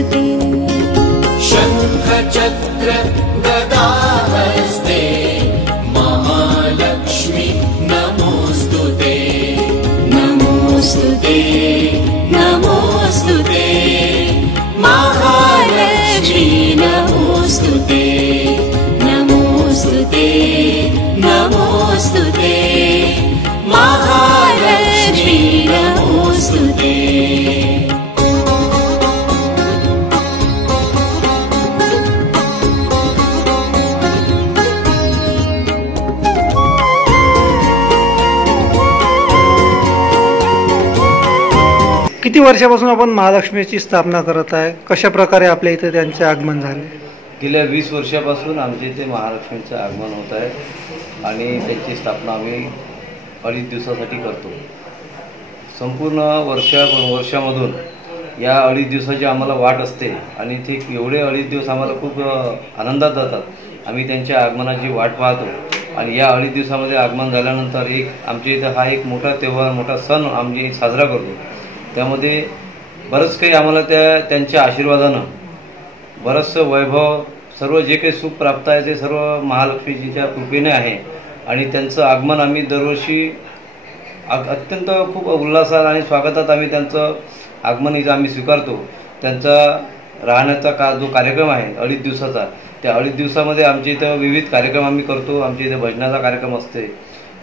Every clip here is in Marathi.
नमोस्तुते। शंख चक्र गदा हस्ते महालक्ष्मी नमोस्तुते। नमोस्तुते नमोस्तुते महालक्ष्मी नमोस्तुते। नमोस्तुते नमोस्तुते महालक्ष्मी नमोस्तुते। किती वर्षापासून आपण महालक्ष्मीची स्थापना करत आहे? कशा प्रकारे आपल्या इथे त्यांचे आगमन झाले? गेल्या 20 वर्षापासून आमच्या इथे महालक्ष्मीचं आगमन होत आहे आणि त्यांची स्थापना आम्ही 2.5 दिवसासाठी करतो। संपूर्ण वर्षामधून या 2.5 दिवसाची आम्हाला वाट असते आणि ते एवढे 2.5 दिवस आम्हाला खूप आनंदात जातात। आम्ही त्यांच्या आगमनाची वाट पाहतो आणि या 2.5 दिवसामध्ये आगमन झाल्यानंतर आमच्या इथं हा एक मोठा त्योहार, मोठा सण आम्ही साजरा करतो। त्यामध्ये बरंच काही आम्हाला त्यांच्या आशीर्वादानं बरंचसं वैभव, सर्व जे काही सुख प्राप्त आहे ते सर्व महालक्ष्मीजीच्या कृपेने आहे आणि त्यांचं आगमन आम्ही दरवर्षी अत्यंत खूप उल्हासात आणि स्वागतात आम्ही त्यांचं आगमन इथं आम्ही स्वीकारतो। त्यांचा राहण्याचा जो कार्यक्रम आहे 2.5 दिवसाचा, त्या 2.5 दिवसामध्ये आमच्या इथं विविध कार्यक्रम आम्ही करतो। आमच्या इथं भजनाचा कार्यक्रम असते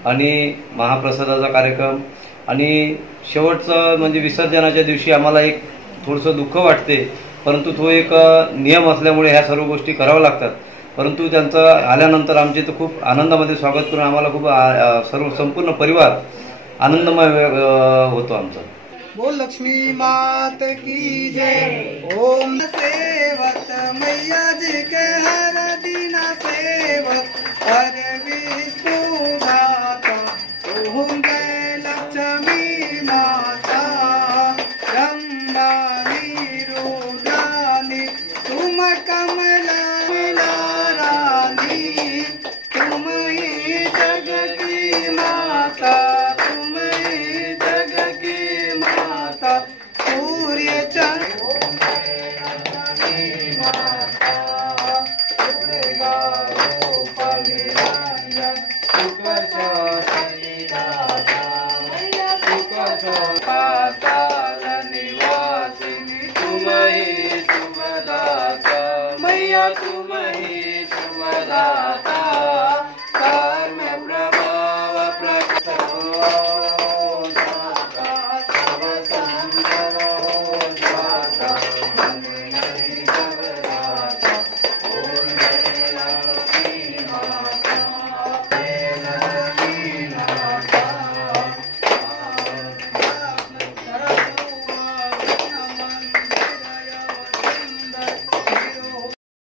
आणि महाप्रसादाचा कार्यक्रम आणि शेवटचं म्हणजे विसर्जनाच्या दिवशी आम्हाला एक थोडंसं दुःख वाटते, परंतु तो एक नियम असल्यामुळे ह्या सर्व गोष्टी कराव्या लागतात। परंतु त्यांचं आल्यानंतर आमचे इथं खूप आनंदामध्ये स्वागत करून आम्हाला खूप संपूर्ण परिवार आनंदमय होतो आमचा। बोल लक्ष्मी मात की जय। ओम सेवक मैया जी के हर दिन सेवक हर विष्णु माता ओम जय लक्ष्मी माता। रंबानी रुद्रानी तुम कमला रानी, तुम ही जग की माता, तुम ही जग की माता। सूर्य चंद्र माता दुर्गा रूप विराजमान, पाताल निवासिनी तुम ही सुमदाता मैया, तुम ही सुमदाता।